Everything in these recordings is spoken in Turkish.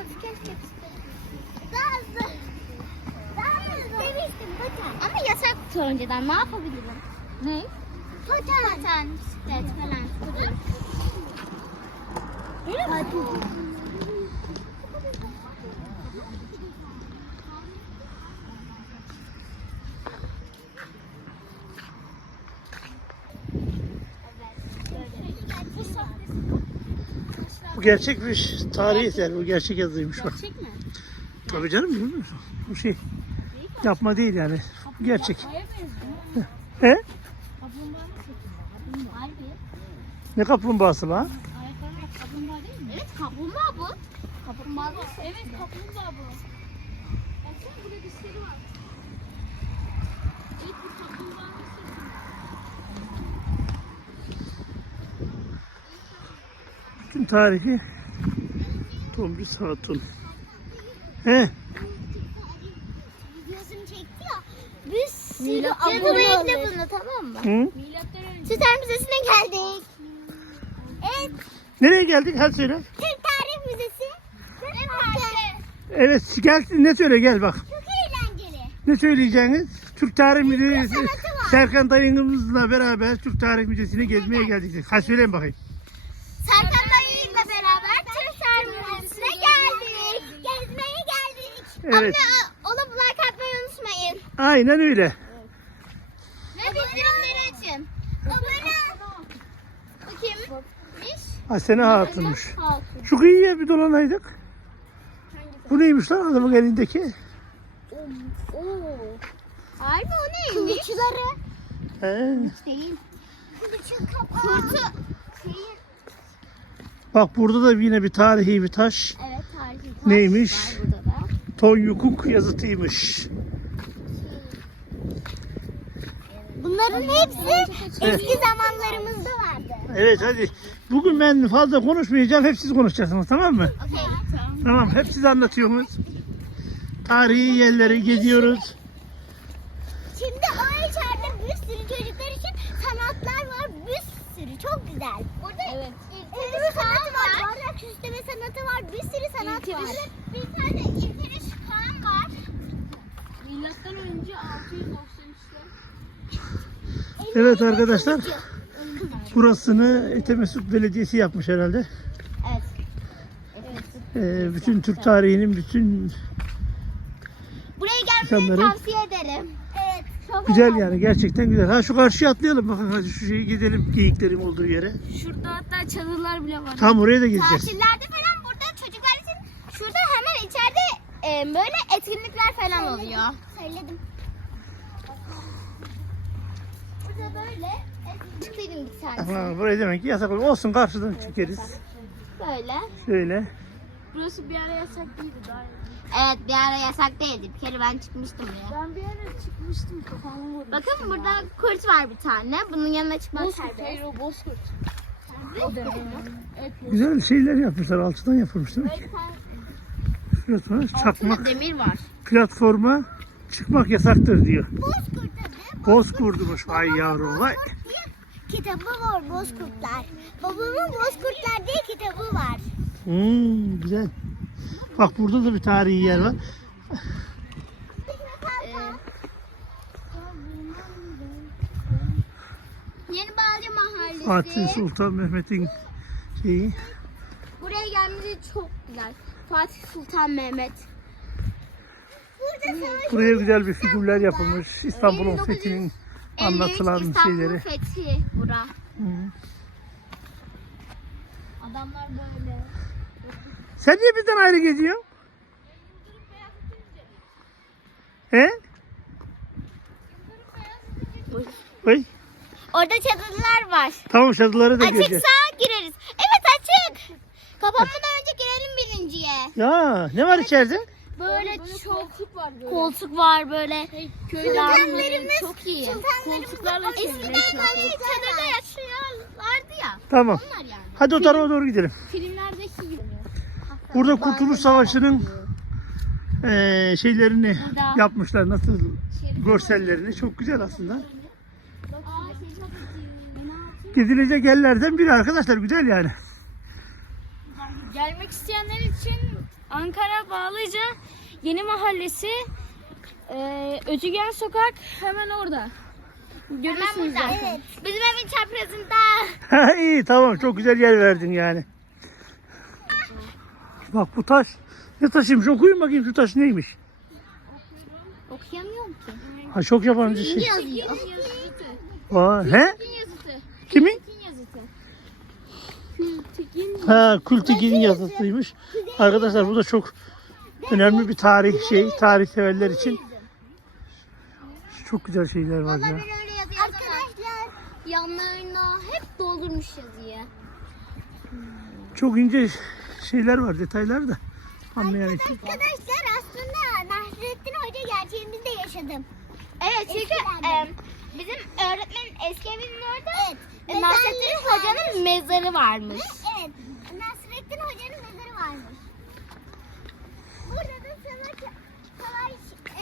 Öf keşke Daha hızlı. Daha hızlı. Demiştim paten. Ama yasaktı önceden. Ne yapabilirim? Ne? Paten. Paten, bisiklet falan. Scooter. Hadi. Bu gerçekmiş. Tarihi eser. Bu gerçek yazıymış bak. Gerçek mi? Tabii canım. değil mi? Bu şey yapma değil yani. Bu gerçek. He? Kaplumbağa mı çekiyor? Harbi. Ne kaplumbağası lan? Kaplumbağa değil mi? Evet kaplumbağa bu. Kaplumbağa mı? Evet kaplumbağa bu. Baksana burada dişleri var. Evet bu kaplumbağa Bütün tarihi Tomris Hatun. He? Videosunu çekti ya. Bir sürü Milattan abone ekle bunu tamam mı? Hı? Milattan önce. Süper Müzesi'ne geldik. Evet. Nereye geldik? Hadi söyle. Türk Tarih Müzesi. Ve parkı. Evet gel ne söyle gel bak. Çok eğlenceli. Ne söyleyeceğiniz? Türk Tarih Müzesi. Serkan dayımızla beraber Türk Tarih Müzesi'ne gezmeye geldik. Hadi söyleyin bakayım. Serkan dayıyla beraber Türk Tarih Müzesi'ne geldik. Gezmeye geldik. Evet. Olup like atmayı unutmayın. Aynen öyle. Ve bildirimleri açın. Abone Bakayım. Biz. Asene Hatun'muş. Şu kıyıya bir dolanaydık. Bu neymiş lan adamın elindeki? Oo. Harbi o neymiş? Kılıçları. He. Değil. Kılıçın kapağı. Kurtu. Şeyi. Bak burada da yine bir tarihi bir taş. Evet tarihi taş Neymiş? var burada da. Tonyukuk yazıtıymış. Bunların hepsi eski zamanlarımızda vardı. Evet hadi. Bugün ben fazla konuşmayacağım. Hep siz konuşacaksınız tamam mı? Okey. Tamam. Tamam hep siz anlatıyorsunuz. Tarihi yerleri geziyoruz. Şimdi o içeride bir sürü çocuklar için sanatlar var. Bir sürü. Çok güzel. Burada evet. İlteriş sanatı var. Bardak süsleme sanatı var. Bir sürü sanat var. Bir tane var. Milattan önce 693'te. Evet arkadaşlar. Burasını Etemesut Belediyesi yapmış herhalde. Evet. Ee, bütün Türk tarihinin bütün Buraya gelmeyi İnsanları- tavsiye ederim. Evet. Çok güzel eğlenceli. yani gerçekten güzel. Ha şu karşıya atlayalım bakın hadi şu şeyi gidelim geyiklerin olduğu yere. Şurada hatta çadırlar bile var. Tam oraya da gideceğiz. Tatillerde falan burada çocuklar için şurada hemen içeride e, böyle etkinlikler falan oluyor. Söyledim. Burada böyle çıktıydım bir tane. Ama buraya demek ki yasak olsun karşıdan çıkarız. Böyle. Şöyle. Burası bir ara yasak değildi daha. Evet bir ara yasak değildi. Bir kere ben çıkmıştım buraya. Ben bir ara çıkmıştım kafamı vurmuştum. Bakın burada kurt var bir tane. Bunun yanına çıkmak Bozkurt, serbest. hayır o bozkurt. Evet, bozkurt. Güzel şeyler yapmışlar. Altıdan yapılmış değil mi? Şurası var. Çakmak demir var. platforma çıkmak yasaktır diyor. Bozkurt adı. Bozkurtmuş vay yavrum vay. Kitabı var Bozkurtlar. Babamın Bozkurtlar diye kitabı var. Hmm, güzel. Bak burada da bir tarihi yer var. Yeni Bağcı Mahallesi. Fatih Sultan Mehmet'in şeyi. Buraya gelmesi çok güzel. Fatih Sultan Mehmet. Burada savaş Buraya güzel bir figürler yapılmış. İstanbul'un fethinin anlatılan İstanbul şeyleri. Fethi bura. Hı. Adamlar böyle. Sen niye bizden ayrı geziyorsun? He? Oy. Orada çadırlar var. Tamam şadıları da Açık gezeceğiz. sağa gireriz. Evet açık. Kapanmadan önce girelim birinciye. Ya ne var içeride? Böyle çok koltuk var böyle. koltuk var böyle. Sultanlarımız çok iyi. Koltuklarla eskiden çevrili hani çadırda yaşıyorlardı ya. Tamam. Bunlar yani. Hadi o tarafa doğru gidelim. Filmlerdeki gibi. Burada Kurtuluş Savaşı'nın eee, şeylerini Burada. yapmışlar. Nasıl görsellerini. Çok güzel aslında. Şey. Gezilecek yerlerden biri arkadaşlar. Güzel yani. Gelmek isteyenler için Ankara Bağlıca Yeni Mahallesi e, Ötügen Sokak hemen orada. Görürsünüz zaten. Evet. Bizim evin çaprazında. Ha, İyi tamam çok güzel yer verdin yani. Bak bu taş ne taşıymış okuyun bakayım şu taş neymiş. Okuyamıyorum ki. Ha çok yabancı şey. Yazıyor. Aa, he? Yazıtı. Kimin? Ha Kültekin'in yazısıymış. Arkadaşlar bu da çok önemli bir tarih şey. Tarih severler için. Çok güzel şeyler var ya. Arkadaşlar yanlarına hep doldurmuş yazıyı. Çok ince şeyler var detaylar da anlayan için. Arkadaşlar aslında Nasrettin Hoca gerçeğimizde yaşadım. Evet çünkü Eskiden e, bizim öğretmenin eski evinin orada Evet. e, Nasrettin Hoca'nın mezarı varmış. Evet. Nasrettin Hoca'nın mezarı varmış. Burada da savaş, savaş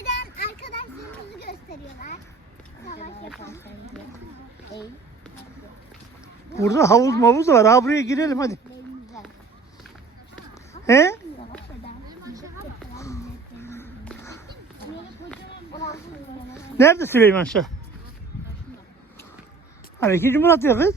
eden arkadaşlarımızı gösteriyorlar. Savaş yapan. Burada havuz mavuz var. Ha buraya girelim hadi. He? Nerede Süleyman Şah? Hani ikinci Murat ya kız.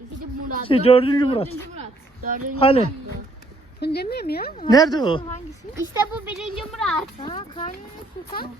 İkinci Murat. Şey, dördüncü Murat. Dördüncü Murat. Dördüncü Hani? Bunu demiyorum ya. Nerede o? Hangisi? İşte bu birinci Murat. Ha, Kanuni Sultan.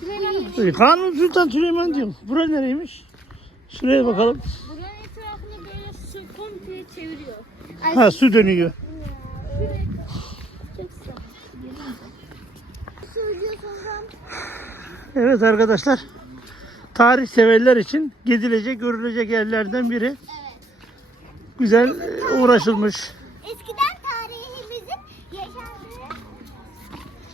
Süleyman'mış. Ee, Kanun Sultan Süleyman diyorum. Bura nereymiş? Şuraya bakalım. Buranın etrafını böyle su komple çeviriyor. Ha su dönüyor. Evet arkadaşlar. Tarih severler için gidilecek, görülecek yerlerden biri. Güzel e, uğraşılmış. Eskiden tarihimizin yaşandığı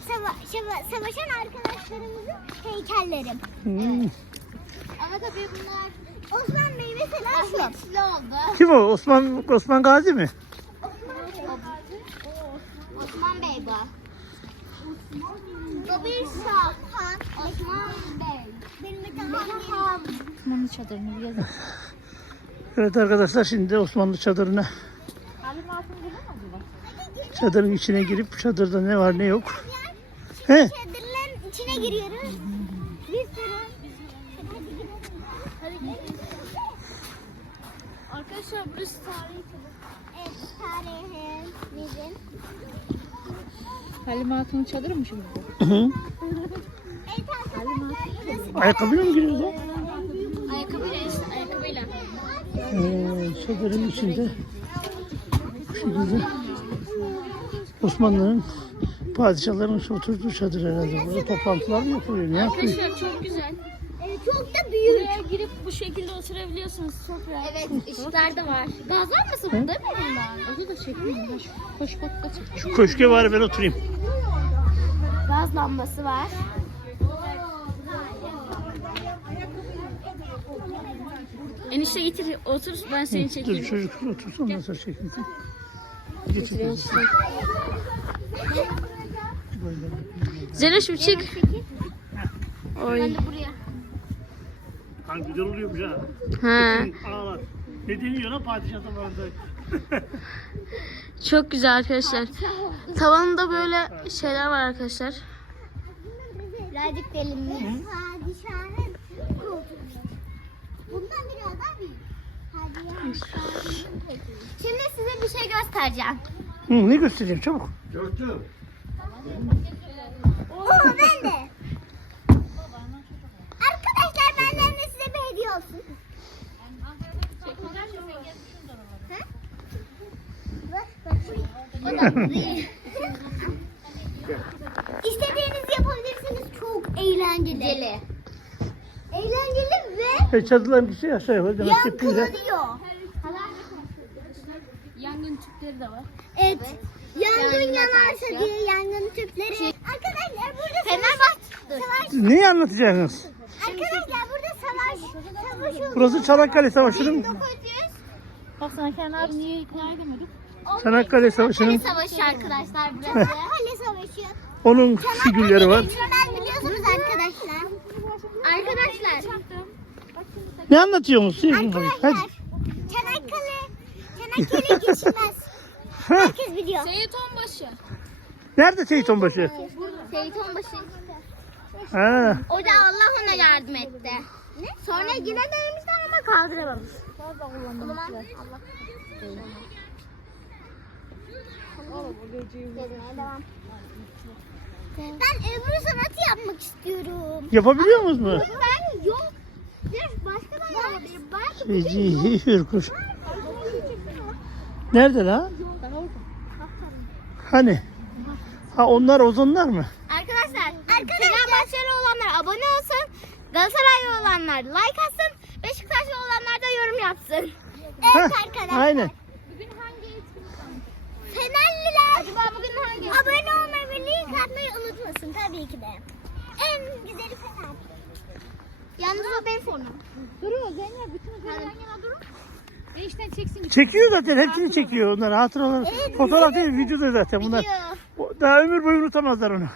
sava şava- savaşan arkadaşlarımızın heykelleri. Hmm. Ama tabii bunlar Osman Bey mesela şu. oldu. Kim o? Osman Osman Gazi mi? Osman Bey bu. Bu bir şah. Osman Bey. Osmanlı çadırını bir yazın. Evet arkadaşlar şimdi Osmanlı çadırına çadırın içine girip çadırda ne var ne yok. He? çadırların içine giriyoruz. Bir sürü. Hadi gidelim. Hadi gidelim. Arkadaşlar burası tarihi Evet, tarihimizin. Halim Hatun'un çadırı mı şimdi? Hı hı. Ayakkabıyla mı giriyoruz lan? Ayakkabıyla, ayakkabıyla. Ee, çadırın içinde bu şekilde Osmanlı'nın padişahların oturduğu çadır herhalde. Burada toplantılar mı yapılıyor? Ne yapıyor? Arkadaşlar çok güzel. Çok da büyük. Buraya girip bu şekilde oturabiliyorsunuz. Çok rahat. Evet, ışıklar da var. Gaz var mısın burada mı bundan? Orada da çekmiyor. Koş, koş bak kaç. Şu köşke var ben oturayım. Gaz lambası var. Enişte getir otur ben seni Dur çekeyim. çocuk otursun ondan sonra çekin. Geçin. Zereş bir çık. Oy. Buraya. Ha güzel oluyormuş ha. Ha, Ağlar. Ne deniyor lan padişah zamanında? çok güzel arkadaşlar. Tavanında böyle şeyler var arkadaşlar. Birazcık delimiz. Padişahın koltuğu. Bundan biraz daha büyük. Padişahın Şimdi size bir şey göstereceğim. Hı, ne göstereceğim çabuk. Oo ben de. Arkadaşlar benden de size bir hediye olsun. İstediğinizi yapabilirsiniz. Çok eğlenceli. Eğlenceli ve E, çadırların şey aşağı yukarı demek ki pide. yankılanıyor. Yangın tüpleri de var. Evet. Yangın Yangına yanarsa karşı. diye yangın tüpleri. Arkadaşlar burada savaş. Savaş. Neyi anlatacaksınız? Arkadaşlar burada savaş. Savaş. Burası Çanakkale Savaşı'nın 1900 Baksana Kenan abi niye ikna edemedik? Çanakkale Savaşı'nın Savaşı arkadaşlar burası. Çanakkale Savaşı. onun figürleri var. Geçmeden biliyorsunuz arkadaşlar. Arkadaşlar. Ne anlatıyorsunuz siz? Hadi. Arkadaşlar. Çanakkale. Çanakkale geçilmez. Herkes biliyor. Seyit Onbaşı. Nerede Teytonbaşı? Seytonbaşı. Ha. O da Allah ona yardım etti. Sonra yine denemişler ama kaldıramamış. O zaman Allah Gezmeye devam. Ben öbür sanatı yapmak istiyorum. Yapabiliyor musunuz mu? Ben yok. Biraz başka da yapabilirim. Belki Feci hürkuş. Nerede la? Hani? Ha onlar ozanlar mı? Arkadaşlar, arkadaşlar Fenerbahçeli olanlar abone olsun. Galatasaraylı olanlar like atsın. Beşiktaşlı olanlar da yorum yapsın. Evet Heh, arkadaşlar. Aynen. Bugün hangi etkinlik Fenerliler. Acaba bugün hangi? Abone olmayı ve link atmayı unutmasın tabii ki de. En güzeli Fener. Yalnız o benim fonum. Duruyor Zeynep bütün kızlar yan yana durun. Değişten çeksin. Çekiyor zaten hepsini çekiyor onlar hatıralar. Evet, Fotoğraf değil videoda zaten bunlar. Video. Daha ömür boyu unutamazlar onu.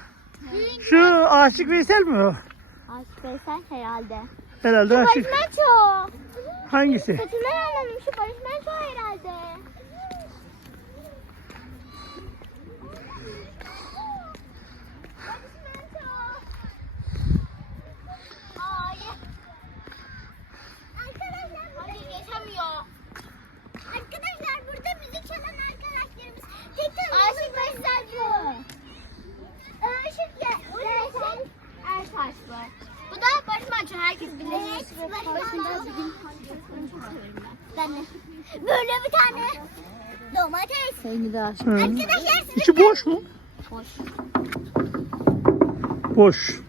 Şu Aşık Veysel mi o? Aşk Veysel herhalde. Herhalde Barış Aşık. Manço. Hangisi? Saçından anladım şu Barış Manço herhalde. Barış Manço. Ay. Arkadaşlar burada geçemiyor. Arkadaşlar burada müzik çalan arkadaşlarımız. Tekrar Aşık Veysel bu. Aşık ya. Veysel Ertaşlı. Bu da Barış Manço. Herkes bilir. Evet, Barış Manço. Ben de. Böyle bir tane domates. Hı. Arkadaşlar size İçi boş mu? Boş. Boş.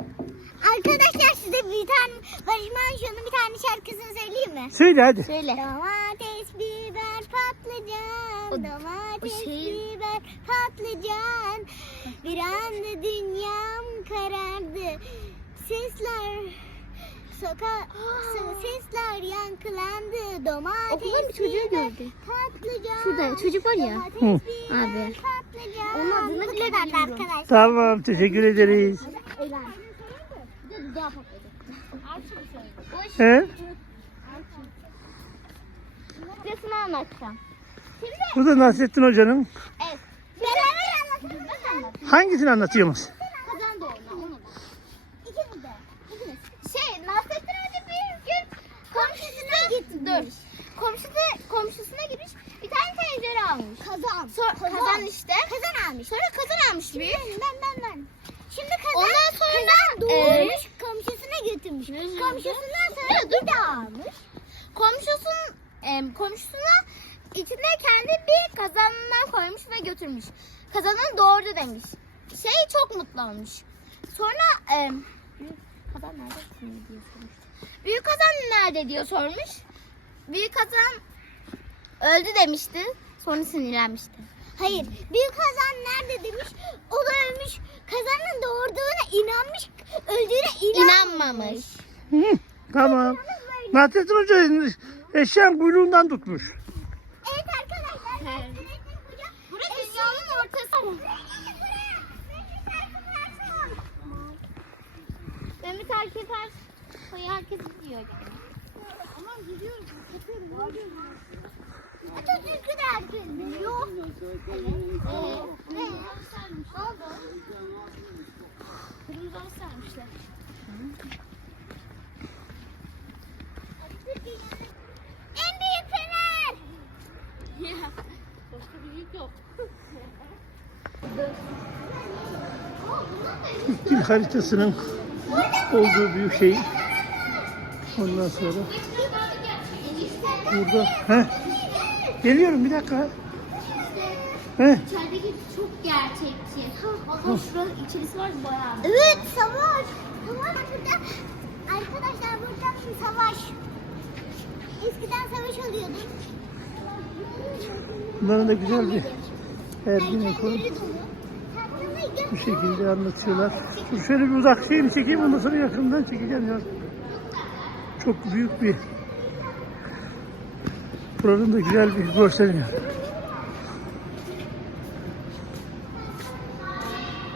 Arkadaşlar size bir tane Barış Manço'nun bir tane şarkısını söyleyeyim mi? Söyle hadi. Söyle. Domates, biber, patlıcan. domates, biber, patlıcan. Bir anda dünyam karardı. Sesler Soka sesler yankılandı. Domates, Okulda bir çocuğu gördü. Patlıcan. Şurada çocuk var ya. Hı. Abi. patlıcan. Onun adını bile arkadaşlar. Tamam teşekkür ederiz. He? Videosunu anlatacağım. Şimdi Bu da Nasrettin Hoca'nın. evet. Hangisini anlatıyorsunuz? Kazan doğumuna onu da. İkimiz de. İkimiz. Şey Nasrettin Hoca bir gün gitti. Dur. Komşusu, komşusuna gitmiş. Bir tane tencere almış. Kazan. kazan. işte. Kazan almış. Sonra kazan almış bir. Ben ben ben. Şimdi kazan. Ondan sonra kazan doğurmuş. komşusuna götürmüş. Komşusundan sonra bir daha almış. Komşusun, em, komşusuna içine kendi bir kazanından koymuş ve götürmüş. Kazanın doğurdu demiş. Şey çok mutlu olmuş. Sonra büyük kazan nerede Şimdi diye sormuş. Büyük kazan nerede diyor sormuş. Büyük kazan öldü demişti. Sonra sinirlenmişti. Hayır. Büyük kazan nerede demiş. O da ölmüş. Kazanın doğurduğuna inanmış. Öldüğüne inanmamış. Hı, tamam. Nasrettin Hoca eşeğin kuyruğundan tutmuş. Evet arkadaşlar. Burası dünyanın ortası. Beni terk eder. Herkes gidiyor. Aman gidiyoruz. Kapatıyorum. Atatürk'ü de herkes biliyor. Evet. Ne? Ne oldu? Kırmızı halı sermişler. En büyük fener. Başka bir büyük yok. Dil haritasının olduğu büyük şey. Ondan sonra burada. Heh. Geliyorum bir dakika. Heh. İçerideki çok gerçekçi. Bakın şuranın içerisi var bayağı. Evet savaş. Savaş burada. Arkadaşlar burada bir savaş. Eskiden savaş oluyordu. Bunların da güzel bir Ergin ekolu Heykelleri dolu. Tatlıydı. bu şekilde anlatıyorlar. Şöyle bir uzak şeyini çekeyim ondan sonra yakından çekeceğim ya. Çok büyük bir Buranın da güzel bir görseli. var.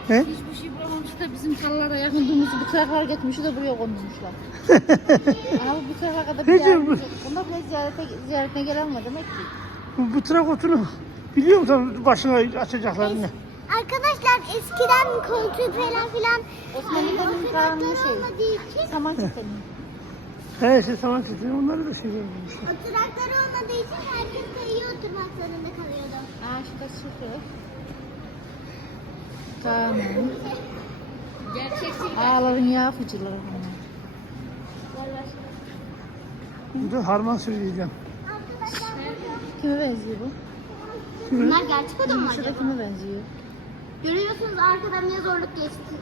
He? Hiçbir şey bulamamış da bizim tarlalara yakındığımız bıçaklar getirmişi de buraya konmuşlar. Ama bu bıçaklar kadar bir bu? yer- Bunlar buraya ziyarete, ziyaretine gelen var demek ki. Bu, bu trak otunu biliyor musun başına açacaklarını? Arkadaşlar eskiden koltuk falan filan Osmanlı'nın kanunu şey. Saman çiftliği. He işte saman çiftliği onları da şey yapmışlar. oturakları olmadığı için herkes kayıyor oturmak zorunda kalıyordu. Aa şurada sıfır. Kanun. Gerçek Ağların yağ fıçıları bunlar. Bir de harman söyleyeceğim. Kime benziyor bu? Bunlar gerçek adam mı Şurada acaba? kime benziyor? Görüyorsunuz arkadan ne zorluk geçti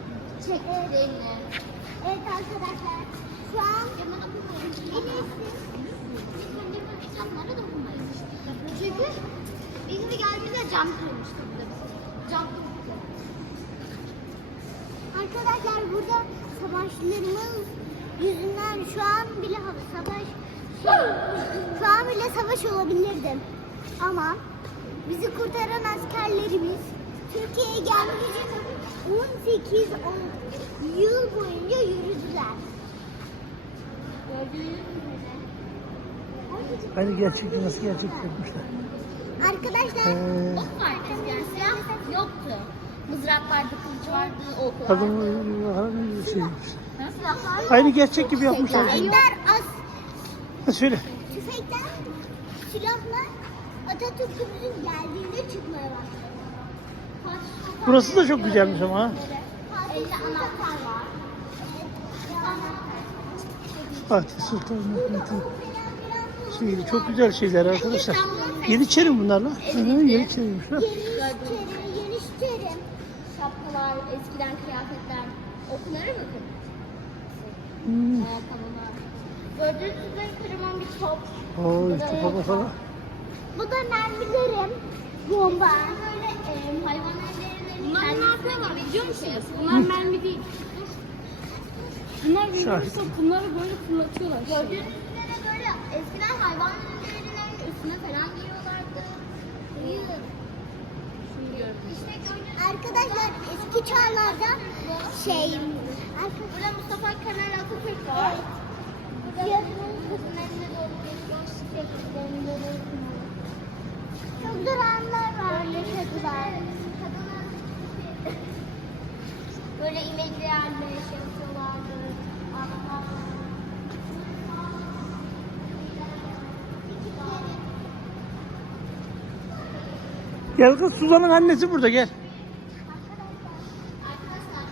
çektiklerini. Evet arkadaşlar şu an Çünkü bizim de geldiğimizde cam kırılmıştı. Arkadaşlar burada savaşlarımız yüzünden şu an bile savaş şu an bile savaş olabilirdi. Ama bizi kurtaran askerlerimiz Türkiye'ye gelmek için 18 on- yıl boyunca yürüdüler. Hani gerçekçi nasıl gerçek yapmışlar. Arkadaşlar Ee, ok vardı eskiden silah yoktu. Mızrak vardı, kılıç vardı, ok Kadın harman bir şey yapmışlar. Aynı gerçek gibi yapmışlar. Tüfekler az Ha, söyle. tüfekten silahlar Atatürk'ümüzün geldiğinde çıkmaya başladı. Burası da çok güzelmiş ama ha. Elde anahtar var. Fatih Sultan Mehmet'in şeyi çok güzel şeyler arkadaşlar. Yeniçeri bunlarla. Hı hı, Yeniçeriymiş ha. Yeniçeri, Yeniçeri. Şapkalar, eskiden kıyafetler. Okulları mı Hmm. Ayakkabılar. Gördüğünüz üzere kocaman bir top. Oo işte baba falan. Bu da mermilerim. Bomba. Böyle e, hayvan ellerinin Bunlar ne yapıyorlar biliyor musunuz? Bunlar mermi değil. Bunlar Şahit. bunları böyle fırlatıyorlar. Gördüğünüz üzere böyle eskiden hayvan ellerinin üstüne falan giyiyorlardı. Hayır. İşte gördüğünüz Arkadaşlar eski çağlarda şey Burada Mustafa Kemal Atatürk var. Burada kadınlarına doğru geçiyor. Çiçeklerine doğru. Çok duranlar var. Yaşadılar. Böyle şey yapıyorlardı. Gel kız Suzan'ın annesi burada gel. Arkadaşlar,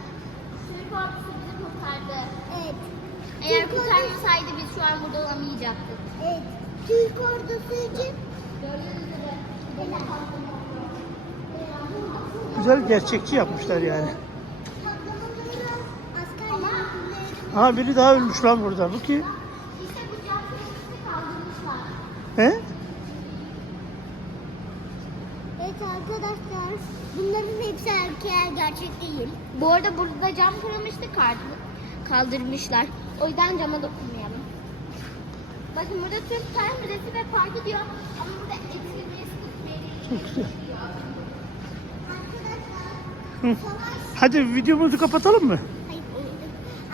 Türk ordusu bizi kurtardı. Evet. Eğer kurtarmasaydı biz şu an burada olamayacaktık. Evet. Türk ordusu için Güzel gerçekçi yapmışlar yani. Aha biri daha ölmüş lan burada. Bu kim? işte bu cam kırmızı kaldırmışlar. He? Evet arkadaşlar bunların hepsi erkeğe gerçek değil. Bu arada burada cam kırılmıştı kaldı- kaldırmışlar. O yüzden cama dokunmayalım. Bakın burada Türk Tarih Müzesi ve Parkı diyor ama burada eksilmesi Çok güzel. Arkadaşlar. Hadi videomuzu kapatalım mı? Hayır,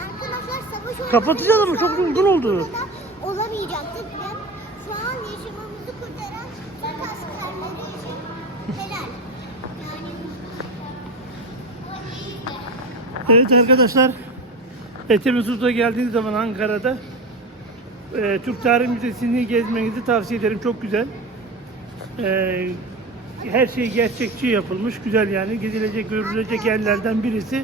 Arkadaşlar savaş olmasaydı Kapatacağız ama çok uzun oldu. Olamayacaktık ve şu an yaşamamızı kurtaran Türk askerleri için helal. Yani Evet arkadaşlar. Etemizut'a geldiğiniz zaman Ankara'da e, Türk Tarih Müzesi'ni gezmenizi tavsiye ederim. Çok güzel. E, her şey gerçekçi yapılmış. Güzel yani. Gezilecek, görülecek yerlerden birisi.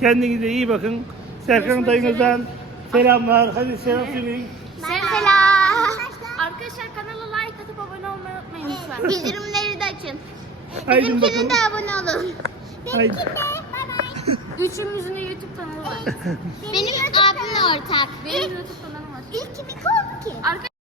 Kendinize iyi bakın. Serkan dayınızdan selamlar. Hadi selam söyleyin. Selam. Arkadaşlar kanala like atıp abone olmayı unutmayın lütfen. Bildirimleri de açın. Haydi Bizimkine bakalım. de abone olun. Haydi. Benimkine bay bay. Üçümüzün de YouTube kanalı var. Benim abimle ortak. Benim YouTube kanalım var. İlk kimi oldu ki? Arkadaşlar